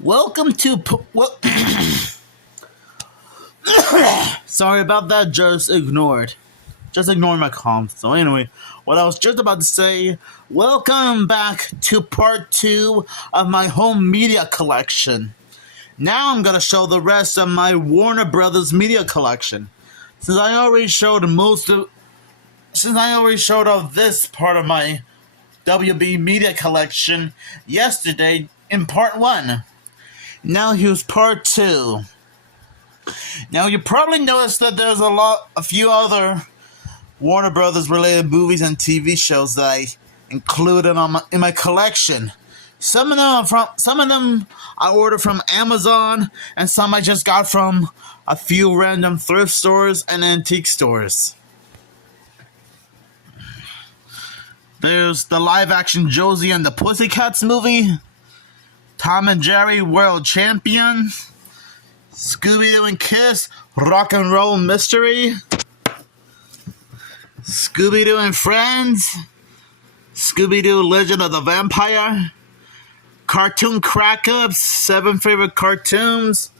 Welcome to. Sorry about that. Just ignored. Just ignore my comments. So anyway, what I was just about to say. Welcome back to part 2 of my home media collection. Now I'm gonna show the rest of my Warner Brothers media collection. Since I already showed off this part of my WB media collection yesterday in part 1. Now here's part 2. Now you probably noticed that there's a few other Warner Brothers related movies and TV shows that I included in my collection. Some of them I ordered from Amazon, and some I just got from a few random thrift stores and antique stores. There's the live-action Josie and the Pussycats movie, Tom and Jerry World Champions, Scooby-Doo and Kiss Rock and Roll Mystery, Scooby-Doo and Friends, Scooby-Doo Legend of the Vampire, Cartoon Crack-Ups, 7 Favorite Cartoons,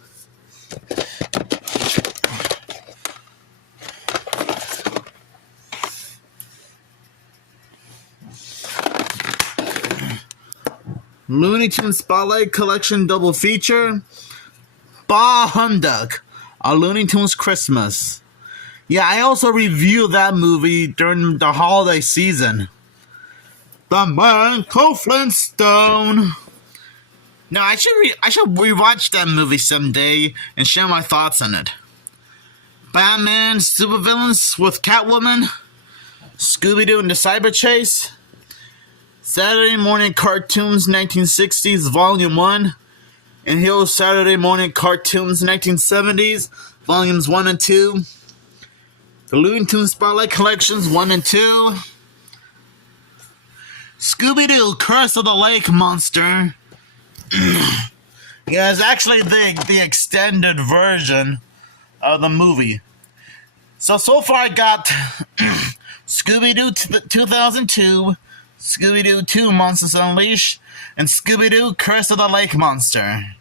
Looney Tunes Spotlight Collection Double Feature, Bah Humbug, A Looney Tunes Christmas. Yeah, I also reviewed that movie during the holiday season. The Man Called Flintstone. Now, I should rewatch that movie someday and share my thoughts on it. Batman Supervillains with Catwoman, Scooby-Doo and the Cyber Chase, Saturday Morning Cartoons 1960s Volume 1, and Hill's Saturday Morning Cartoons 1970s Volumes 1 and 2, the Looney Tunes Spotlight Collections 1 and 2, Scooby-Doo Curse of the Lake Monster. Yeah, it's actually the extended version of the movie. So far I got Scooby-Doo 2002, Scooby-Doo 2 Monsters Unleashed, and Scooby-Doo Curse of the Lake Monster.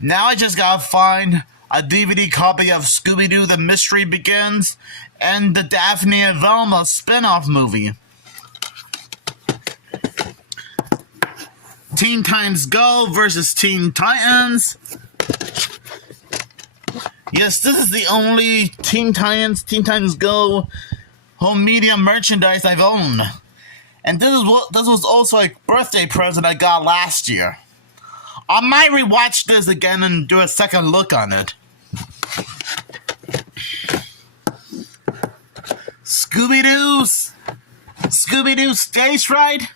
Now I just gotta find a DVD copy of Scooby-Doo The Mystery Begins and the Daphne and Velma spin-off movie. Teen Titans Go versus Teen Titans. Yes, this is the only Teen Titans Go home media merchandise I've owned. And this was also a birthday present I got last year. I might rewatch this again and do a second look on it. Scooby-Doo Stage Fright,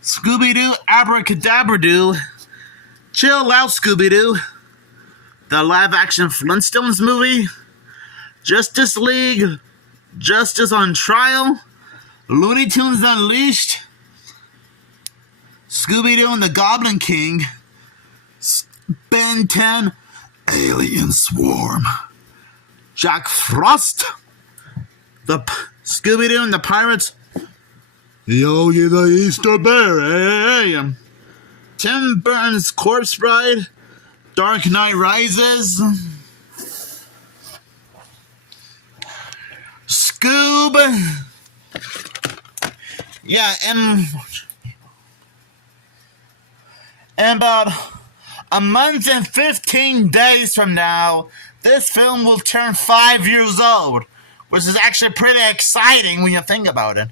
Scooby-Doo Abracadabra-Doo, Chill Out Scooby-Doo, the live-action Flintstones movie, Justice League, Justice on Trial, Looney Tunes Unleashed, Scooby-Doo and the Goblin King, Ben 10, Alien Swarm, Jack Frost, the Scooby-Doo and the Pirates, Yogi the Easter Bear, Tim Burton's Corpse Bride, Dark Knight Rises, Scoob. Yeah, and about a month and 15 days from now, this film will turn 5 years old, which is actually pretty exciting when you think about it.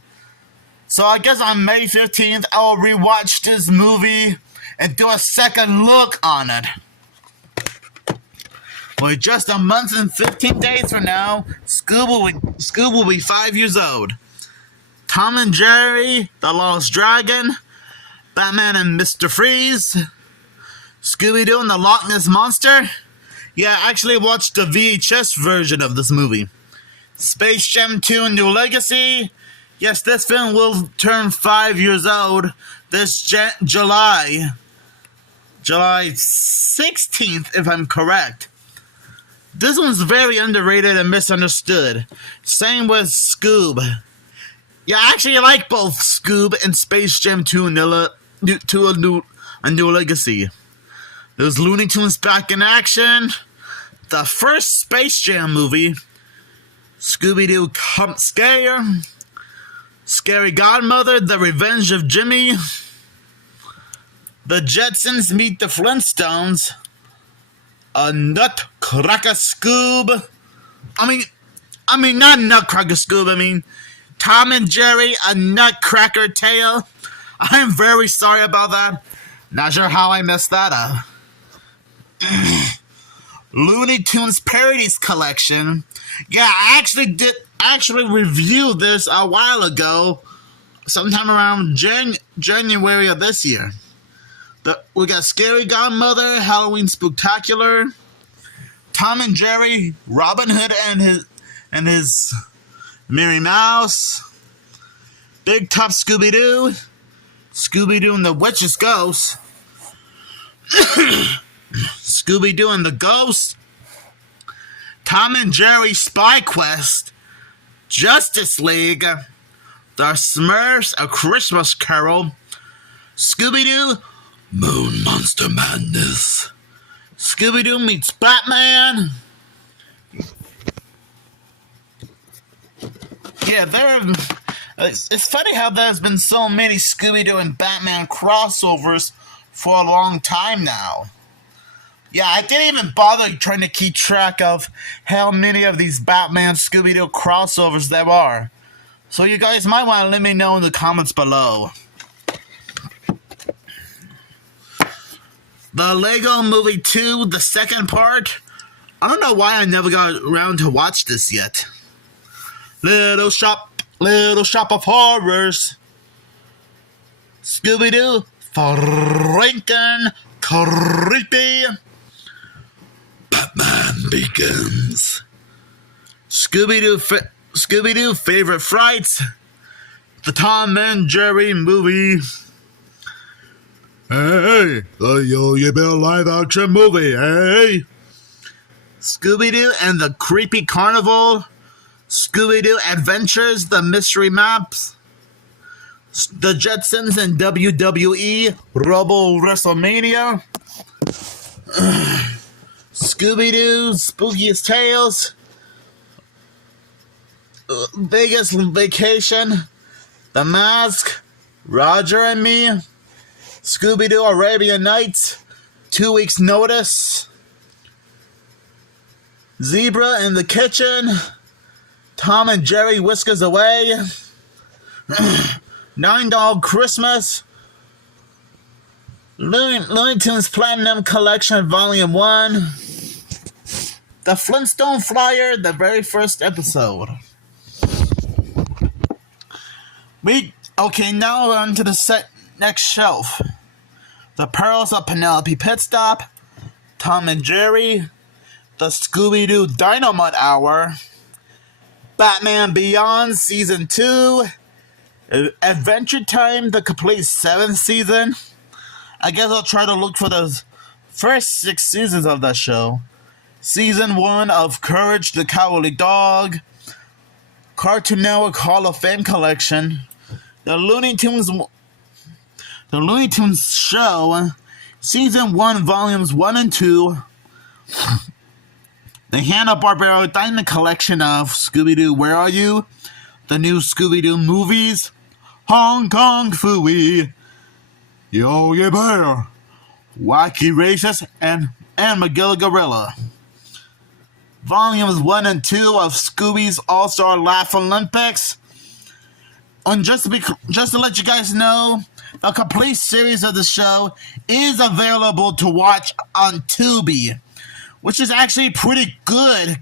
So I guess on May 15th, I'll rewatch this movie and do a second look on it. Well, just a month and 15 days from now, Scoob will be 5 years old. Tom and Jerry, The Lost Dragon, Batman and Mr. Freeze, Scooby-Doo and the Loch Ness Monster. Yeah, I actually watched the VHS version of this movie. Space Jam 2 New Legacy. Yes, this film will turn 5 years old this July 16th, if I'm correct. This one's very underrated and misunderstood. Same with Scoob. Yeah, I actually like both Scoob and Space Jam 2 A New Legacy. There's Looney Tunes back in action. The first Space Jam movie. Scooby-Doo Come Scare. Scary Godmother, The Revenge of Jimmy. The Jetsons meet the Flintstones. A Nutcracker Scoob. I mean not Nutcracker Scoob, I mean Tom and Jerry, A Nutcracker Tale. I'm very sorry about that. Not sure how I messed that up. Looney Tunes Parodies Collection. Yeah, I actually reviewed this a while ago, sometime around January of this year. We got Scary Godmother, Halloween Spooktacular, Tom and Jerry, Robin Hood and his Minnie Mouse, Big Top Scooby-Doo, Scooby-Doo and the Witch's Ghost, Scooby-Doo and the Ghost, Tom and Jerry Spy Quest, Justice League, The Smurfs, A Christmas Carol, Scooby-Doo, Moon Monster Madness, Scooby-Doo meets Batman. Yeah, it's funny how there's been so many Scooby-Doo and Batman crossovers for a long time now. Yeah, I didn't even bother trying to keep track of how many of these Batman Scooby-Doo crossovers there are. So you guys might want to let me know in the comments below. The Lego Movie 2, the second part. I don't know why I never got around to watch this yet. Little Shop of Horrors. Scooby-Doo, Franken, Creepy. Batman Begins. Scooby-Doo Favorite Frights. The Tom and Jerry Movie. Hey, the Yo-Yo Bill live-action movie, hey? Scooby-Doo and the Creepy Carnival. Scooby-Doo Adventures, The Mystery Maps. The Jetsons and WWE, Robo WrestleMania. Scooby-Doo, Spookiest Tales. Vegas Vacation. The Mask. Roger and Me. Scooby-Doo Arabian Nights. 2 Weeks Notice. Zebra in the Kitchen. Tom and Jerry Whiskers Away. Nine Dog Christmas. Looney Tunes Platinum Collection Volume 1. The Flintstone Flyer, the very first episode. Okay, now we're on to the next shelf. The Pearls of Penelope Pitstop. Tom and Jerry. The Scooby-Doo Dynamite Hour. Batman Beyond Season 2. Adventure Time, the complete 7th season. I guess I'll try to look for the first 6 seasons of that show. Season 1 of Courage the Cowardly Dog. Cartoon Network Hall of Fame Collection. The Looney Tunes Show. Season 1 Volumes 1 and 2. The Hanna-Barbera Diamond Collection of Scooby-Doo Where Are You? The new Scooby-Doo movies. Hong Kong Phooey. Yo-Yo Bear. Wacky Races and McGill Gorilla. Volumes 1 and 2 of Scooby's All-Star Laugh Olympics. And just to let you guys know, a complete series of the show is available to watch on Tubi, which is actually pretty good.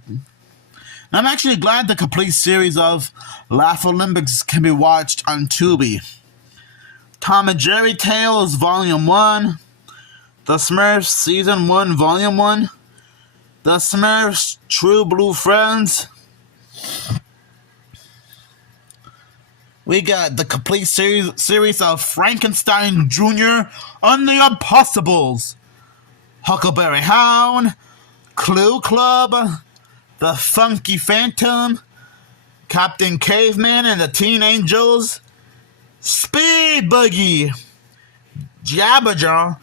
I'm actually glad the complete series of Laugh Olympics can be watched on Tubi. Tom and Jerry Tales Volume 1. The Smurfs Season 1 Volume 1. The Smurfs True Blue Friends. We got the complete series of Frankenstein Jr. and the Impossibles. Huckleberry Hound. Clue Club. The Funky Phantom. Captain Caveman and the Teen Angels. Speed Buggy. Jabberjaw.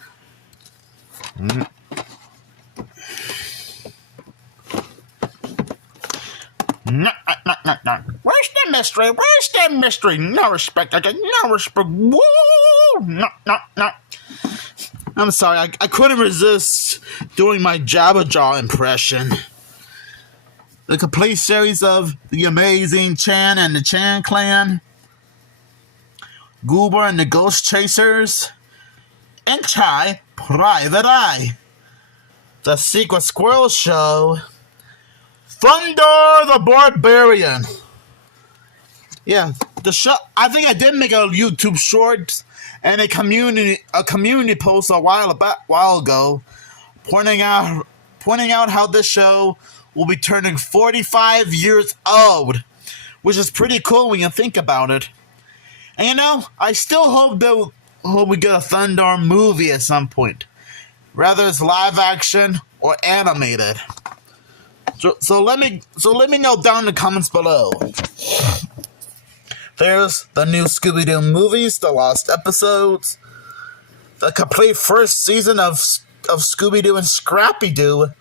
mystery? Where's the mystery? No respect. I get no respect. Woo! No, no, no. I'm sorry. I couldn't resist doing my Jabba Jaw impression. The complete series of The Amazing Chan and the Chan Clan, Goober and the Ghost Chasers, and Chai Private Eye. The Secret Squirrel Show, Thunder the Barbarian. Yeah, the show. I think I did make a YouTube short and a community post a while ago, pointing out how this show will be turning 45 years old, which is pretty cool when you think about it. And you know, I still hope we get a Thunder movie at some point, whether it's live action or animated. So let me know down in the comments below. There's the new Scooby-Doo movies, the lost episodes, the complete first season of Scooby-Doo and Scrappy-Doo,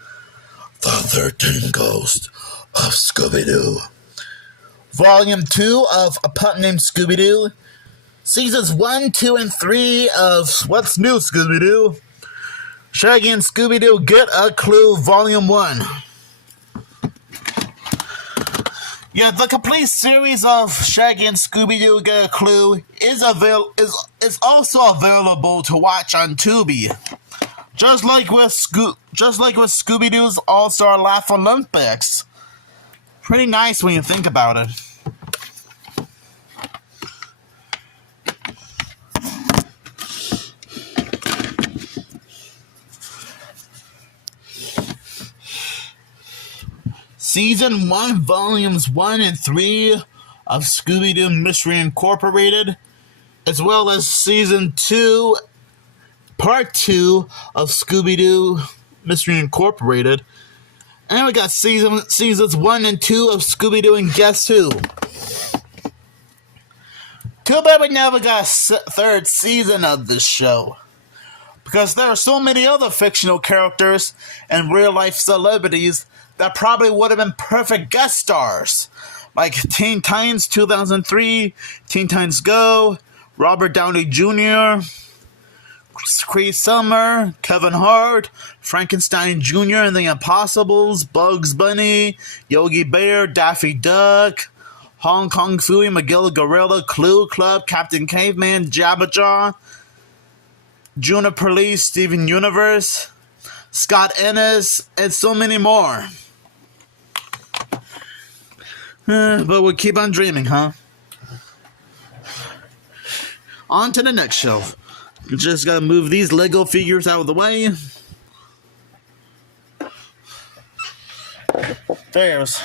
the 13 Ghosts of Scooby-Doo, Volume 2 of A Pup Named Scooby-Doo, Seasons 1, 2, and 3 of What's New Scooby-Doo, Shaggy and Scooby-Doo Get a Clue Volume 1. Yeah, the complete series of Shaggy and Scooby-Doo Get a Clue is also available to watch on Tubi. Just like with Scooby-Doo's All-Star Laugh Olympics. Pretty nice when you think about it. Season 1, Volumes 1 and 3 of Scooby-Doo Mystery Incorporated, as well as Season 2, Part 2 of Scooby-Doo Mystery Incorporated. And then we got Seasons 1 and 2 of Scooby-Doo and Guess Who. Too bad we never got a third season of this show, because there are so many other fictional characters and real-life celebrities that probably would have been perfect guest stars, like Teen Titans 2003, Teen Titans Go, Robert Downey Jr., Cree Summer, Kevin Hart, Frankenstein Jr. and the Impossibles, Bugs Bunny, Yogi Bear, Daffy Duck, Hong Kong Phooey, Miguel Gorilla, Clue Club, Captain Caveman, Jabba Jaw, Juniper Lee, Steven Universe, Scott Ennis, and so many more. But we'll keep on dreaming, huh? On to the next shelf. Just gotta move these Lego figures out of the way. There's.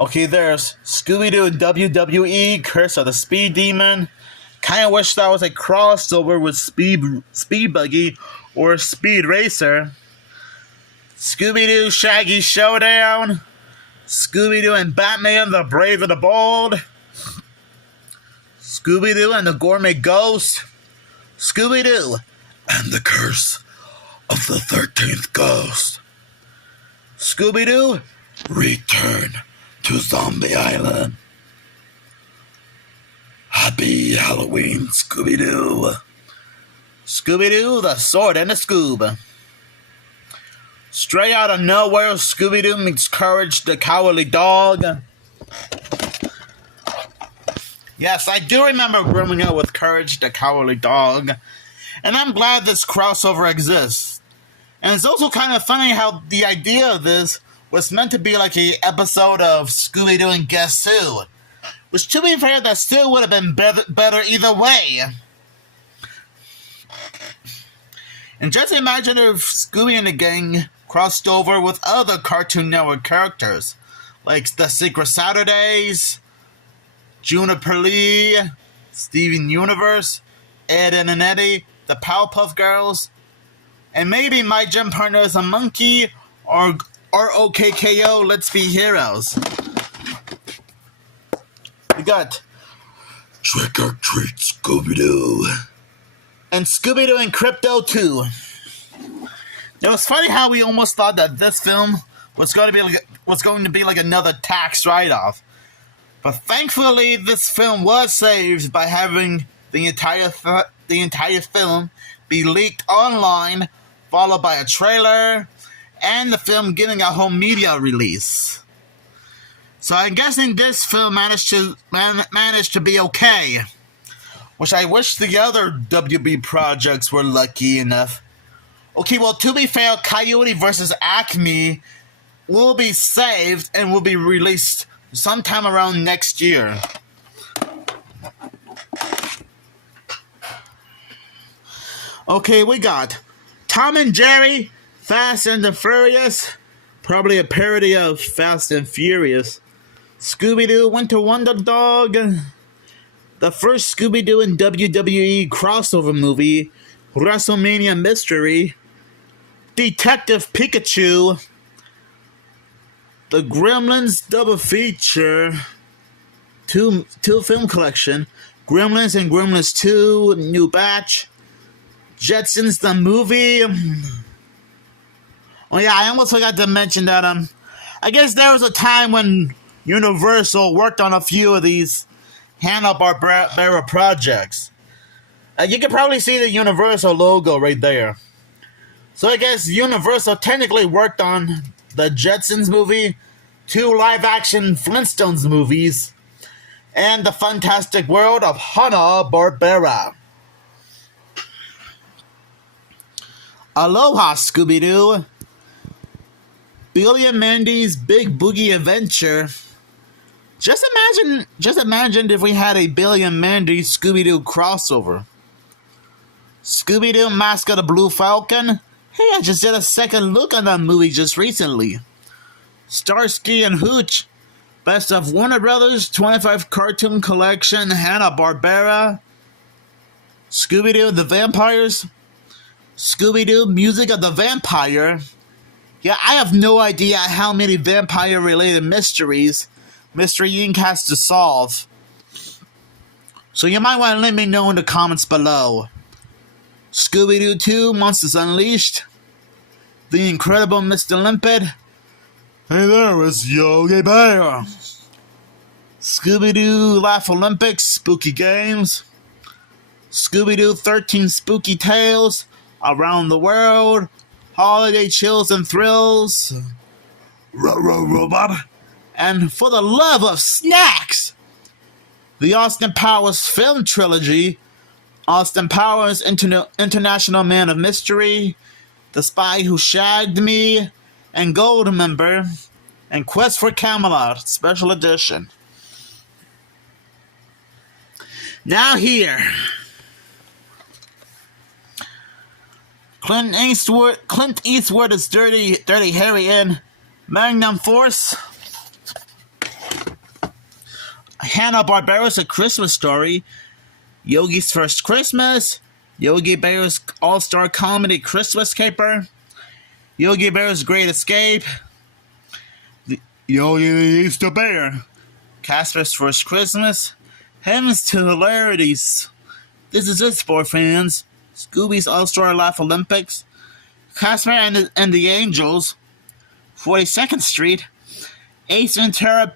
Okay, there's Scooby-Doo and WWE, Curse of the Speed Demon. Kinda wish that was a crossover with Speed Buggy or Speed Racer. Scooby-Doo Shaggy Showdown. Scooby-Doo and Batman, the Brave and the Bold. Scooby-Doo and the Gourmet Ghost. Scooby-Doo and the Curse of the 13th Ghost. Scooby-Doo, Return to Zombie Island. Happy Halloween, Scooby-Doo. Scooby-Doo, the Sword and the Scoob. Straight out of nowhere, Scooby-Doo meets Courage the Cowardly Dog. Yes, I do remember growing up with Courage the Cowardly Dog, and I'm glad this crossover exists. And it's also kind of funny how the idea of this was meant to be like an episode of Scooby-Doo and Guess Who, which, to be fair, that still would have been better either way. And just imagine if Scooby and the gang crossed over with other Cartoon Network characters, like the Secret Saturdays, Juniper Lee, Steven Universe, Ed and Eddie, the Powerpuff Girls, and maybe my gym partner is a monkey, or OKKO, Let's Be Heroes. We got Trick or Treat Scooby-Doo. And Scooby-Doo and Crypto 2. It was funny how we almost thought that this film was going to be like another tax write-off. But thankfully, this film was saved by having the entire film be leaked online, followed by a trailer, and the film getting a home media release. So I'm guessing this film managed to be okay, which I wish the other WB projects were lucky enough. Okay, well, to be fair, Coyote vs. Acme will be saved and will be released sometime around next year. Okay, we got Tom and Jerry, Fast and the Furious, probably a parody of Fast and Furious. Scooby-Doo, Winter Wonder Dog, the first Scooby-Doo and WWE crossover movie, WrestleMania Mystery, Detective Pikachu, the Gremlins double feature, two film collection, Gremlins and Gremlins 2, New Batch, Jetsons the movie. Oh yeah, I almost forgot to mention that I guess there was a time when Universal worked on a few of these Hanna-Barbera projects. You can probably see the Universal logo right there. So I guess Universal technically worked on the Jetsons movie, 2 live-action Flintstones movies, and the Fantastic World of Hanna-Barbera. Aloha, Scooby-Doo. Billy and Mandy's Big Boogie Adventure. Just imagine if we had a Billy and Mandy Scooby-Doo crossover. Scooby-Doo Mask of the Blue Falcon. Hey, I just did a second look on that movie just recently. Starsky and Hooch. Best of Warner Brothers 25 Cartoon Collection, Hanna-Barbera. Scooby-Doo the Vampires. Scooby-Doo Music of the Vampire. Yeah, I have no idea how many vampire-related mysteries Mystery Inc. has to solve. So you might want to let me know in the comments below. Scooby-Doo 2, Monsters Unleashed. The Incredible Mr. Limpet. Hey there, it's Yogi Bear. Scooby-Doo Laugh Olympics, Spooky Games. Scooby-Doo 13 Spooky Tales, Around the World, Holiday Chills and Thrills, Robot, and For the Love of Snacks, the Austin Powers film trilogy, Austin Powers International Man of Mystery, The Spy Who Shagged Me, and Goldmember, and Quest for Camelot Special Edition. Now here, Clint Eastwood is Dirty Harry in Magnum Force. Hanna-Barbera's A Christmas Story. Yogi's First Christmas. Yogi Bear's All-Star Comedy Christmas Caper. Yogi Bear's Great Escape. Yogi the Easter Bear. Casper's First Christmas. Heavens to Hilarities. This is it, sport fans. Scooby's All-Star Laugh Olympics. Casper and the Angels. 42nd Street. Ace Ventura,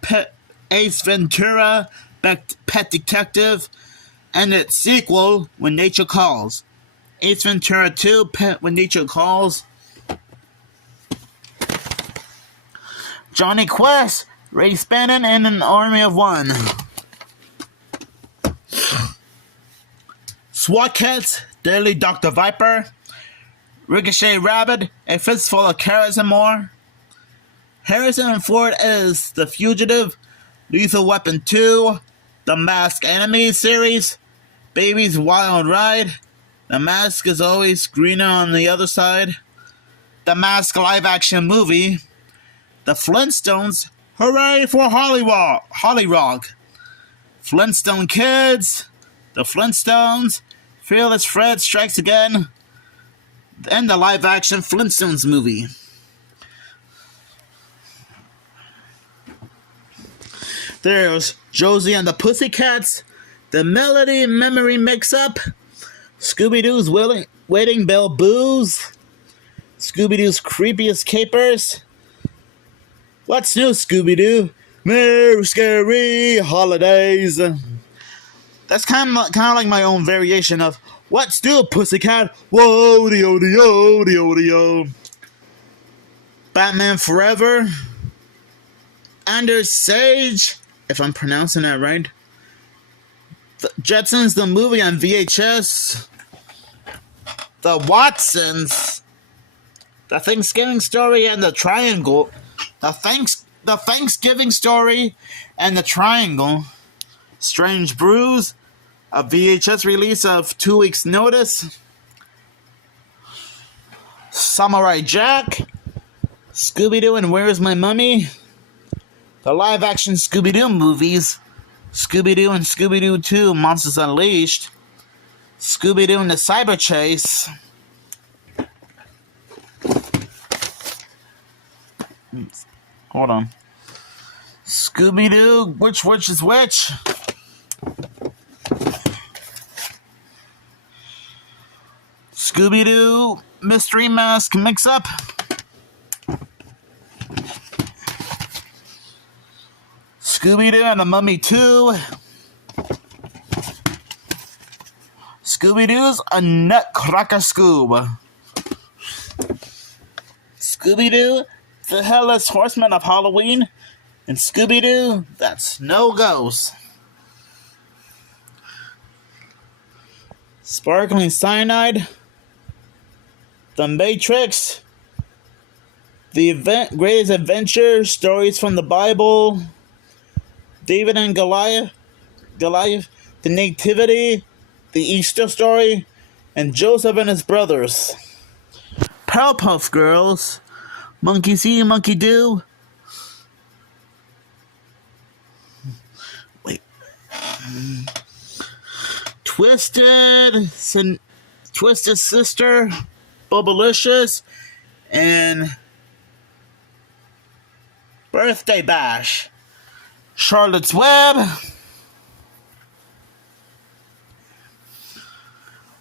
Pet Detective. And its sequel, When Nature Calls. Ace Ventura 2, When Nature Calls. Johnny Quest, Ray Spannon, and an Army of One. SWAT Cats, Daily Dr. Viper. Ricochet Rabbit, A Fistful of Carrots and More. Harrison Ford as The Fugitive. Lethal Weapon 2. The Mask Enemy series. Baby's Wild Ride. The Mask is Always Greener on the Other Side. The Mask live action movie. The Flintstones. Hooray for Hollywood! Flintstone Kids. The Flintstones. Fearless Fred Strikes Again. And the live action Flintstones movie. There's Josie and the Pussycats. The Melody Memory Mix-Up. Scooby-Doo's Wedding Bell Booze. Scooby-Doo's creepiest capers. What's new, Scooby-Doo? Merry Scary Holidays. That's kind of like my own variation of What's new, Pussycat? Whoa, de-o, de-o, de-o, de-o. Batman Forever. Anders Sage, if I'm pronouncing that right. The Jetsons, the movie on VHS. The Watsons. The Thanksgiving Story and the Triangle. The Thanksgiving Story and the Triangle. Strange Brews. A VHS release of 2 weeks' notice. Samurai Jack. Scooby-Doo and Where's My Mummy? The live-action Scooby-Doo movies. Scooby-Doo and Scooby-Doo 2 Monsters Unleashed. Scooby-Doo and the Cyber Chase. Hold on. Scooby-Doo, which is which? Scooby-Doo Mystery Mask Mix-Up. Scooby-Doo and the Mummy 2. Scooby-Doo's a Nutcracker Scoob. Scooby-Doo, the Headless Horseman of Halloween. And Scooby-Doo, that's no ghost. Sparkling Cyanide. The Matrix. The Greatest Adventure, Stories from the Bible. David and Goliath, The Nativity, The Easter Story, and Joseph and His Brothers. Powerpuff Girls, Monkey See, Monkey Do. Wait. Twisted Sister, Bubblicious, and Birthday Bash. Charlotte's Web.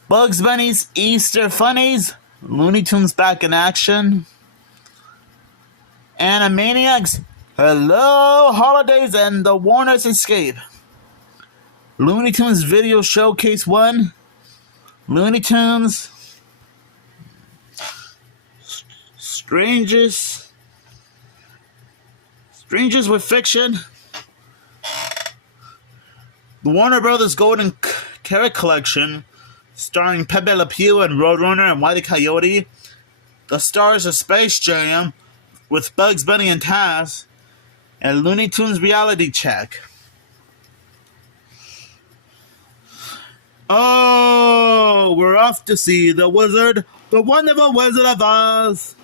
Bugs Bunny's Easter Funnies. Looney Tunes Back in Action. Animaniacs. Hello Holidays and the Warner's Escape. Looney Tunes Video Showcase 1. Looney Tunes. Strangers with Fiction. The Warner Brothers Golden Carrot Collection, starring Pepe Le Pew and Roadrunner and Wile E. Coyote. The Stars of Space Jam, with Bugs Bunny and Taz. And Looney Tunes Reality Check. Oh, we're off to see the wonderful Wizard of Oz.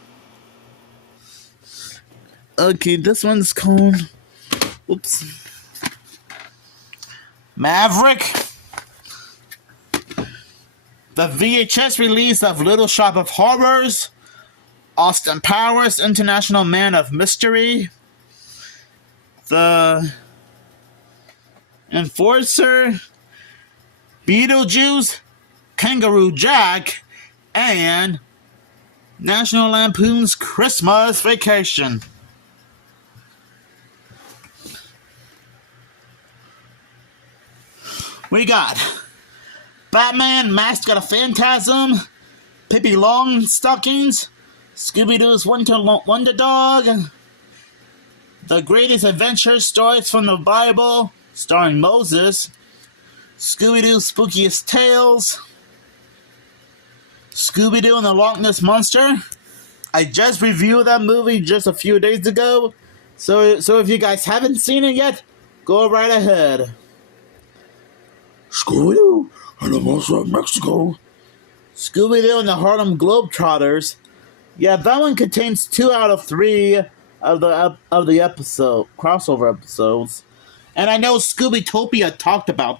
Okay, this one's called... Oops. Maverick. The VHS release of Little Shop of Horrors. Austin Powers, International Man of Mystery. The Enforcer. Beetlejuice. Kangaroo Jack. And National Lampoon's Christmas Vacation. We got Batman Masked of Phantasm, Pippi Longstockings, Scooby-Doo's Wonder Dog, The Greatest Adventure, Stories from the Bible, starring Moses, Scooby-Doo's Spookiest Tales, Scooby-Doo and the Loch Ness Monster. I just reviewed that movie just a few days ago, so if you guys haven't seen it yet, go right ahead. Scooby-Doo and the Monster of Mexico. Scooby-Doo and the Harlem Globetrotters. Yeah, that one contains 2 out of 3 of the episode crossover episodes. And I know Scooby-Topia talked about.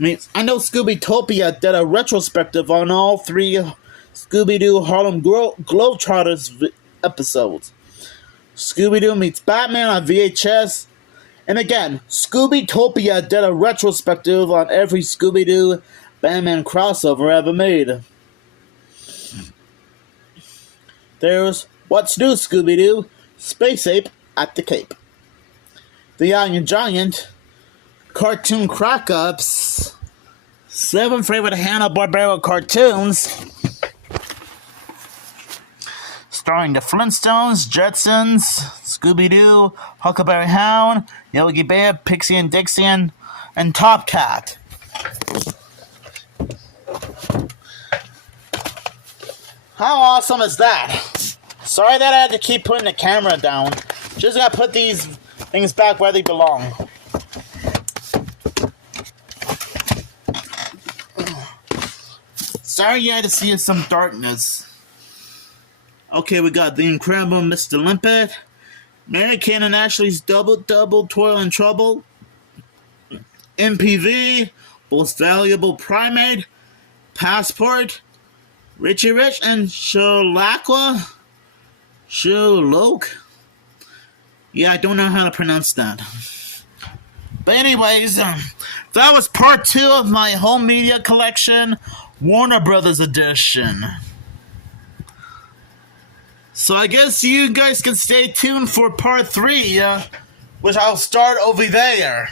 I know Scooby-Topia did a retrospective on all 3 Scooby-Doo Harlem Globetrotters episodes. Scooby-Doo meets Batman on VHS. And again, Scooby-Topia did a retrospective on every Scooby-Doo Batman crossover ever made. There's What's New, Scooby-Doo, Space Ape at the Cape. The Iron Giant, Cartoon Crack-Ups, 7 favorite Hanna-Barbera cartoons, starring the Flintstones, Jetsons, Scooby-Doo, Huckleberry Hound, Yogi Bear, Pixie and Dixie, and Top Cat. How awesome is that? Sorry that I had to keep putting the camera down. Just gotta put these things back where they belong. Sorry you had to see some darkness. Okay, we got The Incredible Mr. Limpet, Mary Kate and Ashley's Double Toil and Trouble, MPV, Most Valuable Primate, Passport, Richie Rich, and Sherlock. Yeah, I don't know how to pronounce that. But anyways, that was part 2 of my home media collection, Warner Brothers edition. So I guess you guys can stay tuned for part 3, which I'll start over there.